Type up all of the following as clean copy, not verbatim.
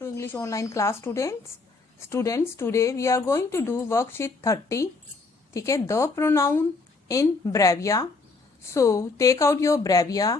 to English online class students today we are going to do worksheet 30. ठीक है, the pronoun in Bravia. So take out your Bravia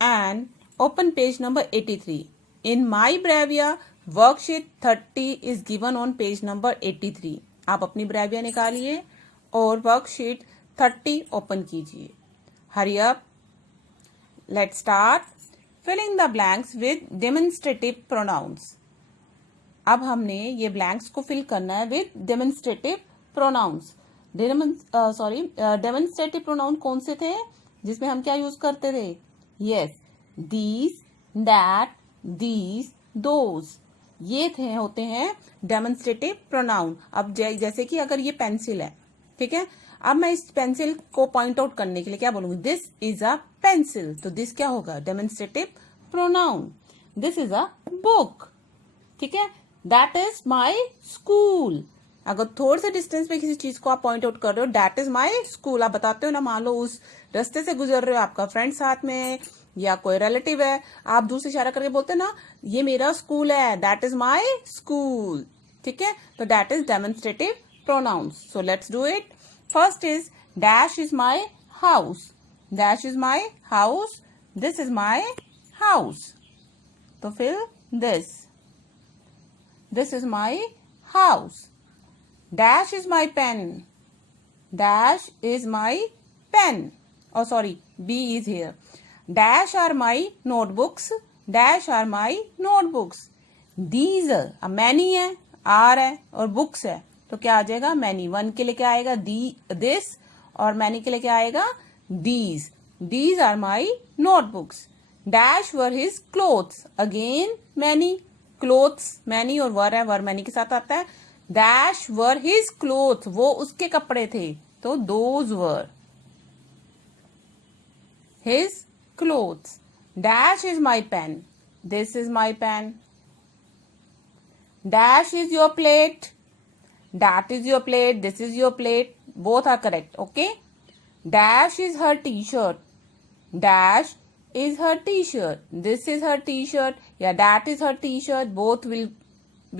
and open page number 83. In my Bravia worksheet 30 is given on page number 83. आप अपनी Bravia निकालिए और worksheet 30 open कीजिए. Hurry up. Let's start. Filling the blanks with demonstrative pronouns. अब हमने ये blanks को fill करना है with demonstrative pronouns. Demonstrative pronoun कौन से थे जिसमें हम क्या यूज करते थे? Yes, these, that, these, those. ये थे होते हैं demonstrative pronoun. अब जैसे कि अगर ये पेंसिल है, ठीक है, अब मैं इस पेंसिल को पॉइंट आउट करने के लिए क्या बोलूंगी? This is a pencil. तो दिस क्या होगा? Demonstrative pronoun. This is a book. ठीक है, दैट इज माई स्कूल. अगर थोड़े से डिस्टेंस पे किसी चीज को आप पॉइंट आउट कर रहे हो, दैट इज माई स्कूल. आप बताते हो ना, मान लो उस रास्ते से गुजर रहे हो, आपका फ्रेंड साथ में है या कोई रिलेटिव है, आप दूर से इशारा करके बोलते ना, ये मेरा स्कूल है, दैट इज माई स्कूल. ठीक है, तो that is demonstrative pronouns. So let's do it. First is dash is my house. Dash is my house. This is my house. So fill this. This is my house. Dash is my pen. Dash is my pen. Oh, sorry. B is here. Dash are my notebooks. Dash are my notebooks. These are many है, are है और books है. तो क्या आ जाएगा? Many. One के लिए क्या आएगा? दिस. और मैनी के लिए क्या आएगा? These. These are my notebooks. Dash were his clothes. Again many. Clothes many और वर है, वर मैनी के साथ आता है. Dash were his cloth. वो उसके कपड़े थे, तो those were his clothes. Dash is my pen. This is my pen. Dash is your plate. That is your plate. This is your plate. Both are correct. Okay. Dash is her t-shirt. Dash is her t-shirt. This is her t-shirt. Yeah, that is her t-shirt. Both will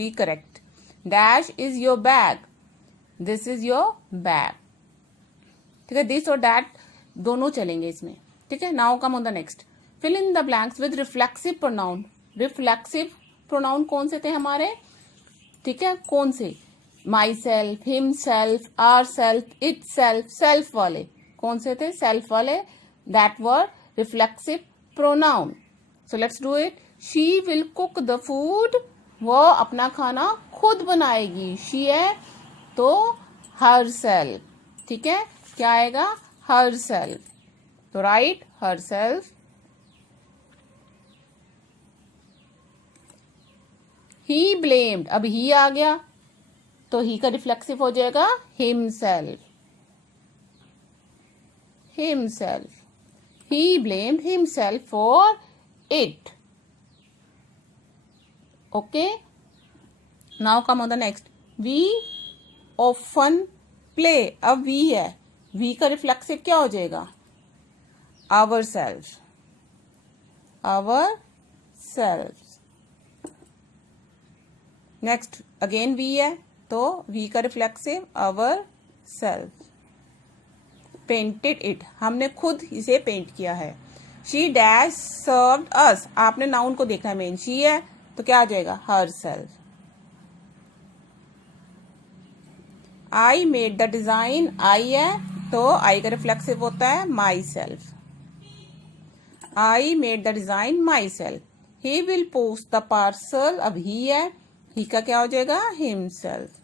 be correct. Dash is your bag. This is your bag. ठीक है, this और that दोनों चलेंगे इसमें. ठीक है. Now come on the next. Fill in the blanks with reflexive pronoun. Reflexive pronoun कौन से थे हमारे? ठीक है, कौन से? myself, himself, ourself, itself, self वाले कौन से थे? self वाले. that were reflexive pronoun. so let's do it. she will cook the food. वो अपना खाना खुद बनाएगी. she है तो herself. ठीक है, क्या आएगा? herself. तो write herself. he blamed. अब he आ गया तो ही का रिफ्लेक्सिव हो जाएगा himself. Himself. He blamed himself for it. Okay. Now come on the next. We often play. अब वी है, वी का रिफ्लेक्सिव क्या हो जाएगा? Our self. Our self. Next again we है तो वी का reflexive our self. Painted it. हमने खुद इसे पेंट किया है. She dash served us. आपने नाउन को देखना है, मेन शी है तो क्या आ जाएगा? Herself. I made the design. I है तो आई का रिफ्लेक्सिव होता है myself. I made the design myself. He will post the parcel. अब ही है, ही का क्या हो जाएगा? Himself.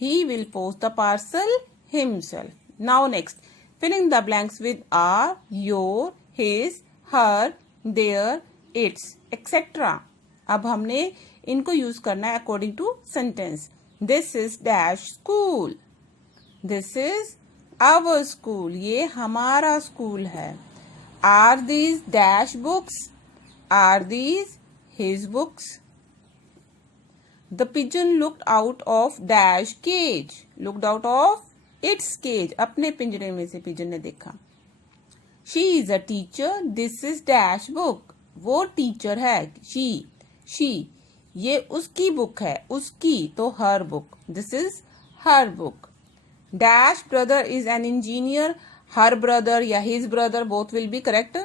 He will post the parcel himself. Now next, filling the blanks with are, your, his, her, their, its, etc. अब हमने इनको use करना है according to sentence. This is dash school. This is our school. ये हमारा school है. Are these dash books? Are these his books? The pigeon looked out of dash cage. Looked out of its cage. अपने पिंजरे में से pigeon ने देखा. She is a teacher. This is dash book. वो टीचर है, she ये उसकी बुक है, उसकी तो her book, this is her book. Dash brother is an engineer, her brother या his brother both will be correct.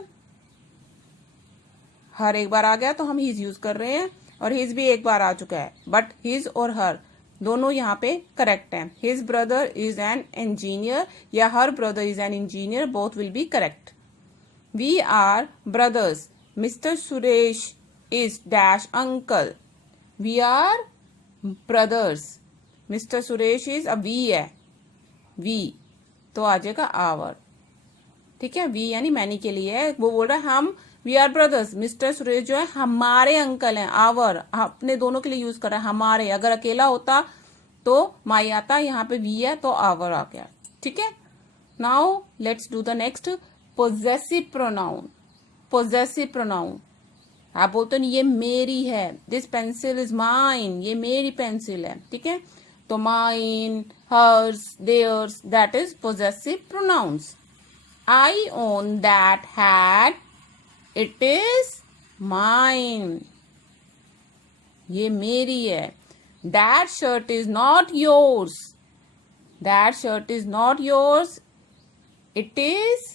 हर एक बार आ गया तो हम हिज यूज कर रहे हैं, और हिज भी एक बार आ चुका है, बट हिज और हर दोनों यहाँ पे करेक्ट हैं। His brother is an engineer या her brother is an engineer, both will be correct. We are brothers, mister Suresh is dash uncle, we are brothers, mister Suresh is, अब वी है, वी तो आ जाएगा आवर, ठीक है। वी यानी मैनी के लिए है, वो बोल रहा है हम, we are brothers, mister Suresh जो है हमारे अंकल हैं, आवर अपने दोनों के लिए यूज कर रहा है, हमारे। अगर अकेला होता तो माई आता, यहाँ पे वी है तो आवर आ गया, ठीक है। Now let's do the next, possessive pronoun. Possessive pronoun, आप बोलते हो ये मेरी है, दिस पेंसिल इज माइन, ये मेरी पेंसिल है, ठीक है। तो mine, hers, theirs, that is possessive pronouns. I own that hat, it is mine, ये मेरी है। That shirt is not yours, that shirt is not yours, it is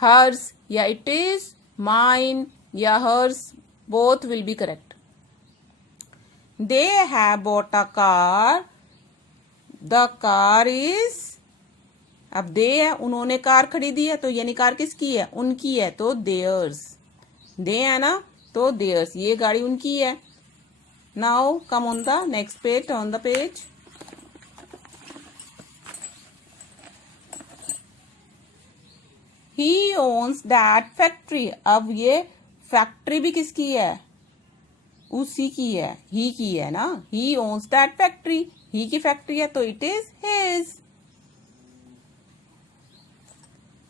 hers या it is mine या hers, both will be correct. They have bought a car, the car is, अब दे है, उन्होंने car खरीदी है, तो यानी कार किसकी है, उनकी है, तो देयर्स। दे है ना, तो देयर्स, ये गाड़ी उनकी है। Now come on the next page, turn the page. He owns that factory, अब ये फैक्ट्री भी किसकी है, उसी की है, ही की है ना। He owns that factory, he की फैक्ट्री है, तो it is his.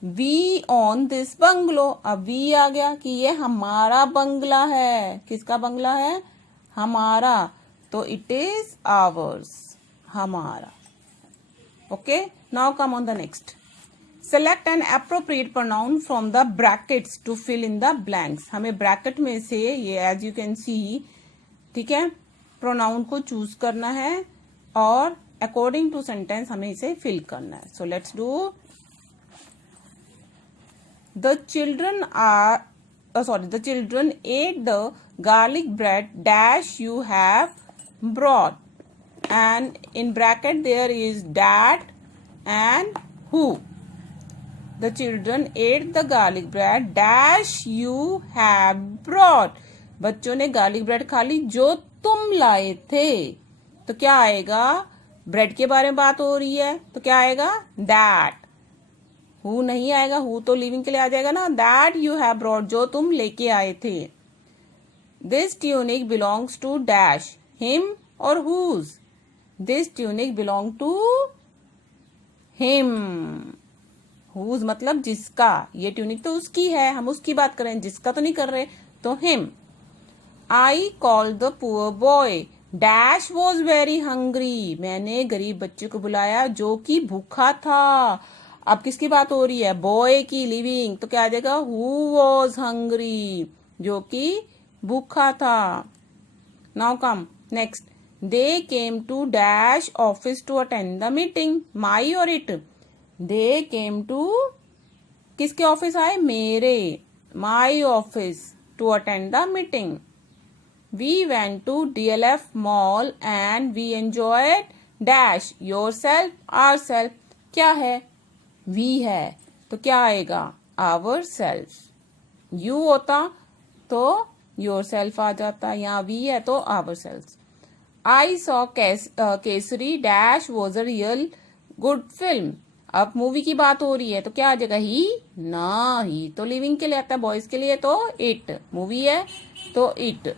We own this bungalow, अब वी आ गया कि ये हमारा बंगला है, किसका बंगला है, हमारा, तो इट इज आवर्स, हमारा। Okay, now come on the next. Select an appropriate pronoun from the brackets to fill in the blanks. हमें ब्रैकेट में से ये एज यू कैन सी, ठीक है, प्रोनाउन को चूज करना है और अकॉर्डिंग टू सेंटेंस हमें इसे फिल करना है। सो let's do. The children ate the garlic bread dash you have brought, and in bracket there is that and who. The children ate the garlic bread dash you have brought. बच्चों ने garlic bread खा ली जो तुम लाए थे, तो क्या आएगा, ब्रेड के बारे में बात हो रही है तो क्या आएगा, that. हु नहीं आएगा, हु तो लिविंग के लिए आ जाएगा ना, दैट यू हैव ब्रॉट, जो तुम लेके आए थे। This tunic belongs to dash, him और whose, this tunic belong to him. Whose मतलब जिसका, ये ट्यूनिक तो उसकी है, हम उसकी बात कर रहे हैं, जिसका तो नहीं कर रहे, तो him. I call the poor boy dash was very hungry, मैंने गरीब बच्चे को बुलाया जो कि भूखा था। अब किसकी बात हो रही है, बॉय की, लिविंग, तो क्या आ जाएगा, हु वॉज हंग्री, जो कि भूखा था। Now come next. They came to dash office to attend the meeting, my और इट। दे केम टू, किसके ऑफिस आए, मेरे, my office, to attend the meeting. We went to DLF mall and we enjoyed dash yourself, our self, क्या है, we है, तो क्या आएगा, आवर सेल्फ। यू होता तो योर सेल्फ आ जाता, यहाँ वी है तो our self. I saw Kesari dash was a real good film, अब मूवी की बात हो रही है तो क्या आ जाएगा, ही ना, ही तो लिविंग के लिए आता है, बॉयज के लिए तो इट, मूवी है तो इट,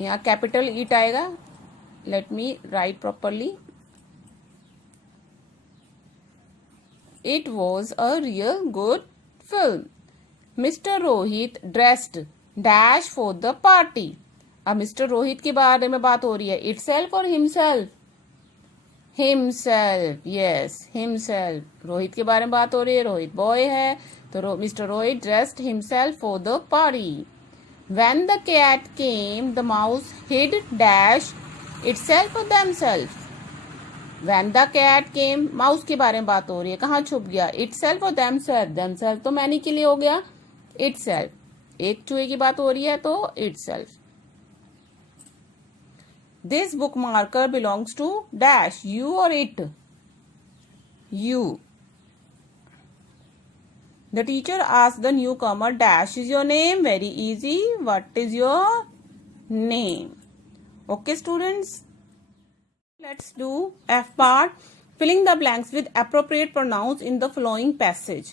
यहाँ कैपिटल इट आएगा। Let me right properly. It was a real good film. Mr. Rohit dressed dash for the party. अब मिस्टर रोहित के बारे में बात हो रही है, itself और himself, himself, yes, himself, Rohit के बारे में बात हो रही है, रोहित बॉय है तो mister Roy dressed himself for the party. When the cat came, the mouse hid dash itself or themselves. When the cat came, mouse के बारे में बात हो रही है, कहाँ छुप गया? Itself और themselves. Themselves तो मैनी के लिए हो गया. Itself. एक चूहे की बात हो रही है तो itself. This bookmarker belongs to dash. You or it? You. The teacher asked the newcomer, dash is your name? Very easy. What is your name? Okay, students. Let's do F part. Filling the blanks with appropriate pronouns in the following passage.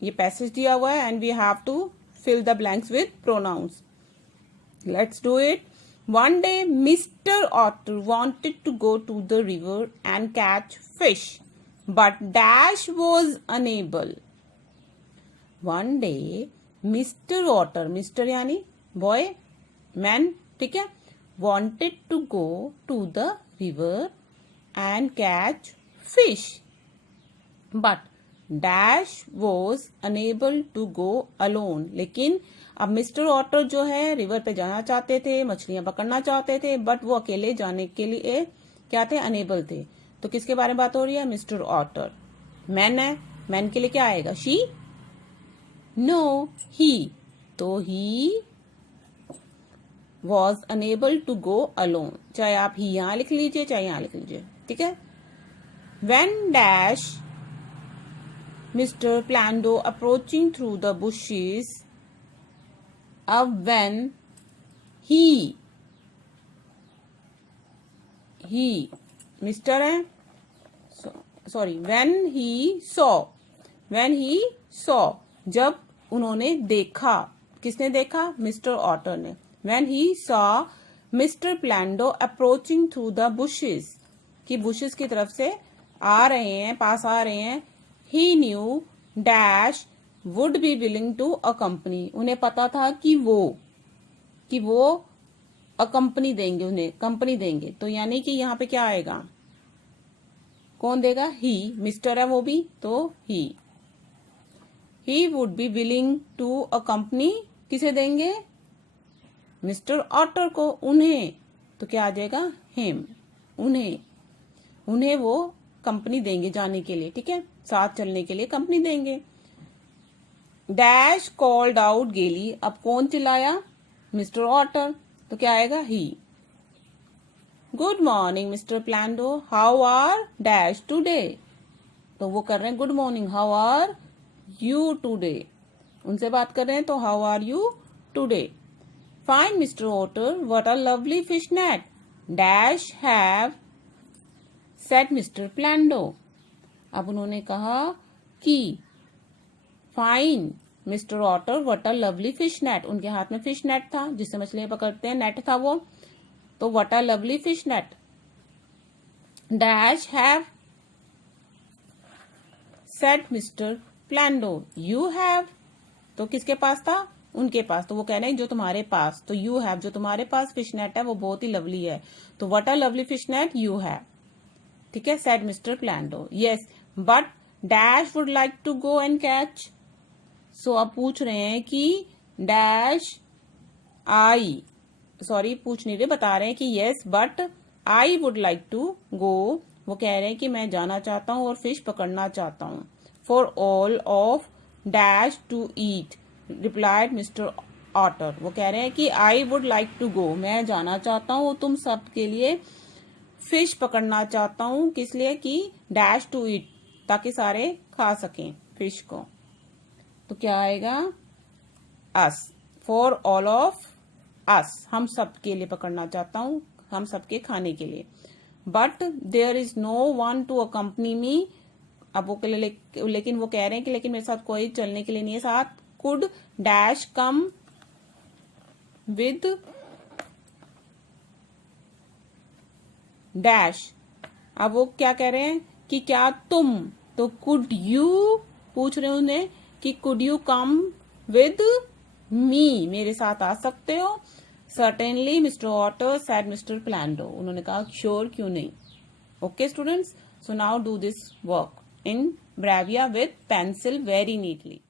ये passage दिया हुआ है and we have to fill the blanks with pronouns. Let's do it. One day, Mr. Otter wanted to go to the river and catch fish, but Dash was unable. One day, Mr. Otter, Mr. यानी boy, man, ठीक है, wanted to go to the river and catch fish, but Dash was unable to go alone. लेकिन अब mister otter जो है river पे जाना चाहते थे, मछलियां पकड़ना चाहते थे, बट वो अकेले जाने के लिए क्या थे? अनेबल थे. तो किसके बारे में बात हो रही है? Mister otter. मैन है, मैन के लिए क्या आएगा? शी? No, he. तो he was unable to go alone. चाहे आप ही यहां लिख लीजिए, चाहे यहां लिख लीजिए, ठीक है. When dash mister Plando approaching through the bushes. अब वेन ही मिस्टर है, सॉरी, वेन ही सॉ, जब उन्होंने देखा. किसने देखा? मिस्टर ऑटर ने. When he saw mister Plando approaching through the bushes, कि बुशेस की तरफ से आ रहे हैं, पास आ रहे हैं. He knew dash would be willing to accompany. उन्हें पता था कि वो अकम्पनी देंगे, उन्हें कंपनी देंगे. तो यानी कि यहाँ पे क्या आएगा? कौन देगा? ही. मिस्टर है वो भी, तो he would be willing to accompany. किसे देंगे? मिस्टर ऑटर को, उन्हें. तो क्या आ जाएगा? हिम. उन्हें वो कंपनी देंगे जाने के लिए, ठीक है, साथ चलने के लिए कंपनी देंगे. डैश कॉल्ड आउट गेली. अब कौन चिल्लाया? Mister Otter. तो क्या आएगा? He. Good morning mister Plando, how are dash today. तो वो कर रहे हैं good morning. How are you today. उनसे बात कर रहे हैं, तो how are you today. Fine mister Otter, what a lovely fish net dash have said mister Plando. अब उन्होंने कहा कि fine mister Otter, what a lovely fish net. उनके हाथ में फिश नेट था, जिससे मछलियां पकड़ते हैं, नेट था वो. तो what a lovely fish net dash have said mister Plando. You have, तो किसके पास था? उनके पास. तो वो कह रहे हैं जो तुम्हारे पास. तो यू हैव, जो तुम्हारे पास फिश नेट है वो बहुत ही लवली है. तो what a lovely fish net you have, ठीक है, said mister Plando. Yes, but dash would like to go and catch. So अब पूछ रहे हैं कि डैश आई, सॉरी पूछ नहीं रहे, बता रहे हैं कि yes but I would like to go. वो कह रहे हैं कि मैं जाना चाहता हूं और फिश पकड़ना चाहता हूं. For all of dash to eat replied mister otter. वो कह रहे हैं कि I would like to go, मैं जाना चाहता हूं, तुम सब के लिए फिश पकड़ना चाहता हूं. किस लिए? कि डैश टू ईट, ताकि सारे खा सकें फिश को. तो क्या आएगा? अस. फॉर ऑल ऑफ अस, हम सब के लिए पकड़ना चाहता हूं, हम सबके खाने के लिए. But there is no one to accompany me. अब वो लेकिन वो कह रहे हैं कि लेकिन मेरे साथ कोई चलने के लिए नहीं है साथ. Could dash come with dash. अब वो क्या कह रहे हैं कि क्या तुम. तो कुड यू पूछ रहे हैं उन्हें कि could you come with me, मेरे साथ आ सकते हो. Certainly mister Otter said mister Plando. उन्होंने कहा श्योर, क्यों नहीं. Okay students, so now do this work in Bravia with pencil very neatly.